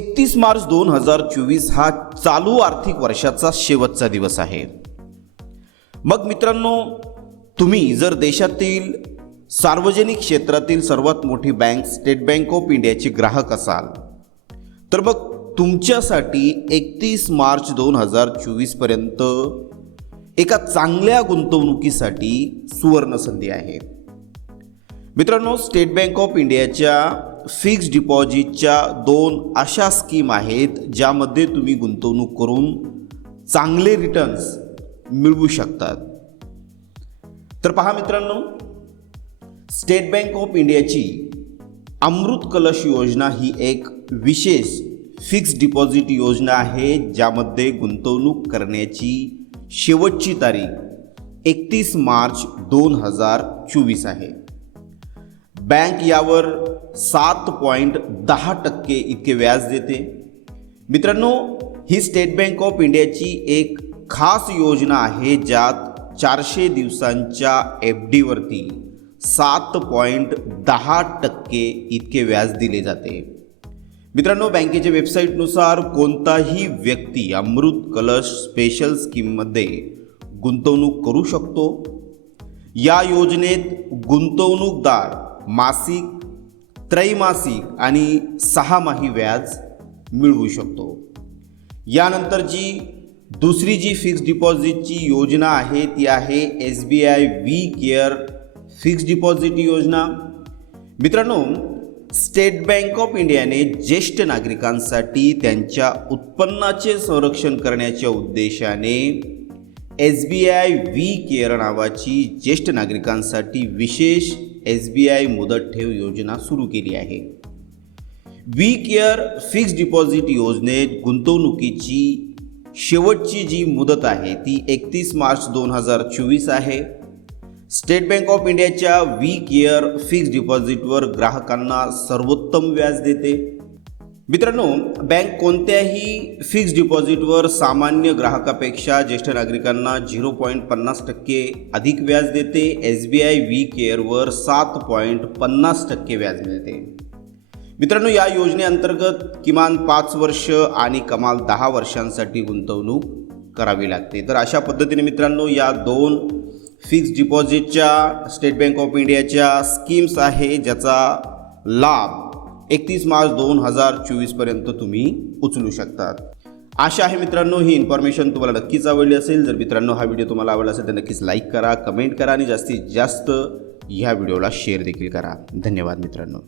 एकतीस मार्च दोन हजार चोवीस हा चालू आर्थिक वर्षाचा शेवटचा दिवस आहे. मग मित्रांनो तुम्ही जर देशातील सार्वजनिक क्षेत्रातील सर्वात मोठी बँक स्टेट बँक ऑफ इंडियाचे ग्राहक असाल तर मग तुमच्यासाठी एकतीस मार्च दोन हजार चोवीसपर्यंत एका चांगल्या गुंतवणुकीसाठी सुवर्ण संधी आहे. मित्रांनो स्टेट बँक ऑफ इंडियाच्या फिक्स डिपॉझिटच्या दोन अशा स्कीम आहेत ज्यामध्ये तुम्ही गुंतवणूक करून चांगले रिटर्न्स मिळवू शकतात. तर पहा मित्रांनो स्टेट बँक ऑफ इंडियाची अमृत कलश योजना ही एक विशेष फिक्स डिपॉझिट योजना आहे ज्यामध्ये गुंतवणूक करण्याची शेवटची तारीख एकतीस मार्च दोन हजार चोवीस आहे. बँक यावर सात पॉईंट दहा टक्के इतके व्याज देते. मित्रांनो ही स्टेट बँक ऑफ इंडियाची एक खास योजना आहे ज्यात चारशे दिवसांच्या एफ डीवरती सात पॉईंट दहा टक्के इतके व्याज दिले जाते. मित्रांनो बँकेच्या वेबसाईटनुसार कोणताही व्यक्ती अमृत कलश स्पेशल स्कीममध्ये गुंतवणूक करू शकतो. या योजनेत गुंतवणूकदार मासिक त्रैमासिक आणि सहामाही व्याज मिळवू शकतो. यानंतर जी दुसरी जी फिक्स्ड डिपॉझिटची योजना आहे ती आहे S B I V care fix deposit योजना. मित्रांनो स्टेट बँक ऑफ इंडियाने ज्येष्ठ नागरिकांसाठी त्यांच्या उत्पन्नाचे संरक्षण करण्याच्या उद्देशाने S B I V care नावाची ज्येष्ठ नागरिकांसाठी विशेष एस बी आय मुदत ठेव योजना सुरू केली आहे. वी केअर फिक्स डिपॉझिट योजनेत गुंतवणुकीची शेवटची जी मुदत आहे ती एकतीस मार्च दोन हजार चोवीस आहे. स्टेट बँक ऑफ इंडियाच्या वी केअर फिक्स डिपॉझिटवर ग्राहकांना सर्वोत्तम व्याज देते. मित्रांनो बँक कोणत्याही फिक्स्ड डिपॉझिटवर सामान्य ग्राहकापेक्षा ज्येष्ठ नागरिकांना झिरो पॉईंट पन्नास टक्के अधिक व्याज देते. एस बी आय वी केअरवर सात पॉईंट पन्नास टक्के व्याज मिळते. मित्रांनो या योजनेअंतर्गत किमान पाच वर्ष आणि कमाल दहा वर्षांसाठी गुंतवणूक करावी लागते. तर अशा पद्धतीने मित्रांनो या दोन फिक्स डिपॉझिटच्या स्टेट बँक ऑफ इंडियाच्या स्कीम्स आहे ज्याचा लाभ एकतीस मार्च दोन हजार चोवीसपर्यंत तुम्ही उचलू शकतात. आशा आहे मित्रांनो ही इन्फॉर्मेशन तुम्हाला नक्कीच आवडली असेल. जर मित्रांनो हा व्हिडिओ तुम्हाला आवडला असेल तर नक्कीच लाईक करा कमेंट करा आणि जास्तीत जास्त ह्या व्हिडिओला शेअर देखील करा. धन्यवाद मित्रांनो.